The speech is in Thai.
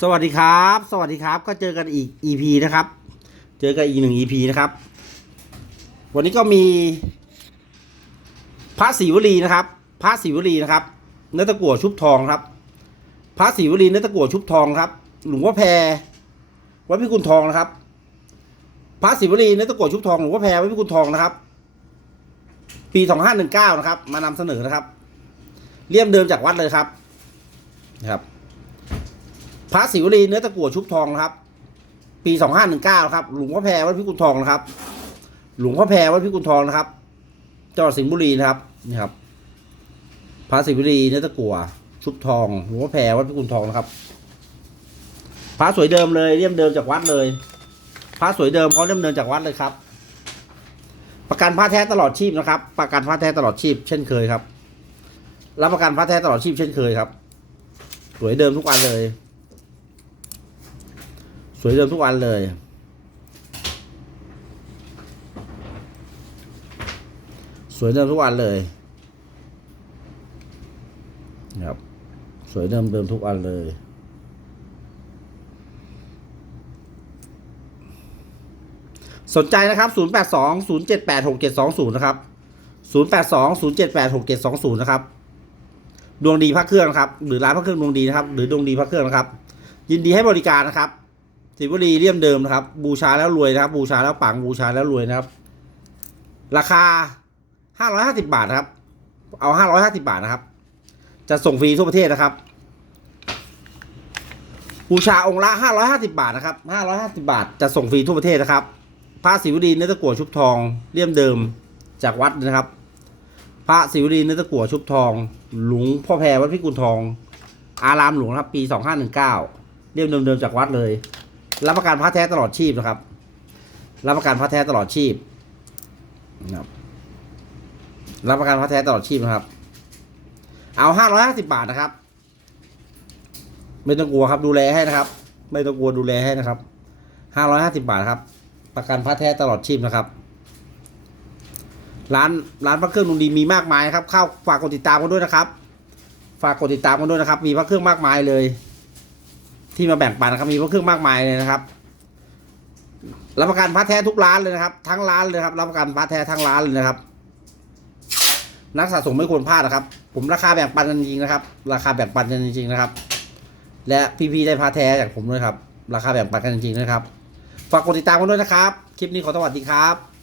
สวัสดีครับ สวัสดีครับ ก็เจอกันอีก EP นะครับ เจอกันอีกหนึ่ง EP นะครับ วันนี้ก็มี พระศรีวลีนะครับ พระศรีวลีนะครับเนื้อตะกั่วชุบทองครับ พระศรีวลีเนื้อตะกั่วชุบทองครับ หลวงพ่อแพรวัดพิกุลทองนะครับ พระศรีวลีเนื้อตะกั่วชุบทองหลวงพ่อแพรวัดพิกุลทองนะครับ ปีสองห้าหนึ่งเก้านะครับ มานำเสนอนะครับ เลี่ยมเดิมจากวัดเลยครับนะครับ พระศิวลีเนื้อตะกั่วชุบทองนะครับ ปีสองห้าหนึ่งเก้าครับ หลวงพ่อแพรวัดพิกุลทองนะครับ หลวงพ่อแพรวัดพิกุลทองนะครับจังหวัดสิงห์บุรีนะครับนี่ครับพระศิวลีเนื้อตะกั่วชุบทอง หลวงพ่อแพรวัดพิกุลทองนะครับพระสวยเดิมเลยเลี่ยมเดิมจากวัดเลยพระสวยเดิมเขาเลี่ยมเดิมจากวัดเลยครับ ประกันพระแท้ตลอดชีพนะครับ ประกันพระแท้ตลอดชีพ เช่นเคยครับรับประกันพระแท้ตลอดชีพเช่นเคยครับ สวยเดิมทุกวันเลย สวยเดิมทุกวันเลย สวยเดิมทุกวันเลยครับสวยเดิมเดิมทุกวันเลยสนใจนะครับ 082 078 6720 นะครับ 082 078 6720 นะครับ ดวงดีพักเครื่องนะครับ หรือร้านพักเครื่องดวงดีนะครับ หรือดวงดีพักเครื่องนะครับ ยินดีให้บริการนะครับ สิบุรีเลี่ยมเดิมนะครับ บูชาแล้วรวยนะครับ บูชาแล้วปังบูชาแล้วรวยนะครับ ราคาห้าร้อยห้าสิบาทครับ เอาห้าร้อยห้าสิบาทนะครับ จะส่งฟรีทั่วประเทศนะครับ บูชาองค์ละห้าร้อยห้าสิบาทนะครับห้าร้อยห้าสิบาท จะส่งฟรีทั่วประเทศนะครับพระศิวลีเนื้อตะกั่วชุบทองเลี่ยมเดิมจากวัดนะครับ พระศิวลีเนื้อตะกั่วชุบทอง หลวงพ่อแพรวัดพิกุลทอง อารามหลวงครับ ปีสองห้าหนึ่งเก้าเลี่ยมเดิมๆจากวัดเลย รับประกันพระแท้ตลอดชีพนะครับ รับประกันพระแท้ตลอดชีพนะครับรับประกันพระแท้ตลอดชีพนะครับ เอาห้าร้อยห้าสิบาทนะครับ ไม่ต้องกลัวครับดูแลให้นะครับ ไม่ต้องกลัวดูแลให้นะครับห้าร้อยห้าสิบาทครับ ประกันพระแท้ตลอดชีพนะครับร้านร้านพระเครื่องดวงดีมีมากมายครับเข้าฝากกดติดตามกันด้วยนะครับ ฝากกดติดตามกันด้วยนะครับ มีพระเครื่องมากมายเลย ที่มาแบ่งปันนะครับมีพระเครื่องมากมายเลยนะครับรับประกันพระแท้ทุกร้านเลยนะครับ ทั้งร้านเลยครับรับประกันพระแท้ทั้งร้านเลยนะครับ นักสะสมไม่ควรพลาดนะครับ ผมราคาแบ่งปันกันจริงๆนะครับ ราคาแบ่งปันกันจริงๆนะครับ และพี่ๆได้พระแท้จากผมด้วยครับ ราคาแบ่งปันกันจริงๆนะครับฝากกดติดตามกันด้วยนะครับ คลิปนี้ขอสวัสดีครับ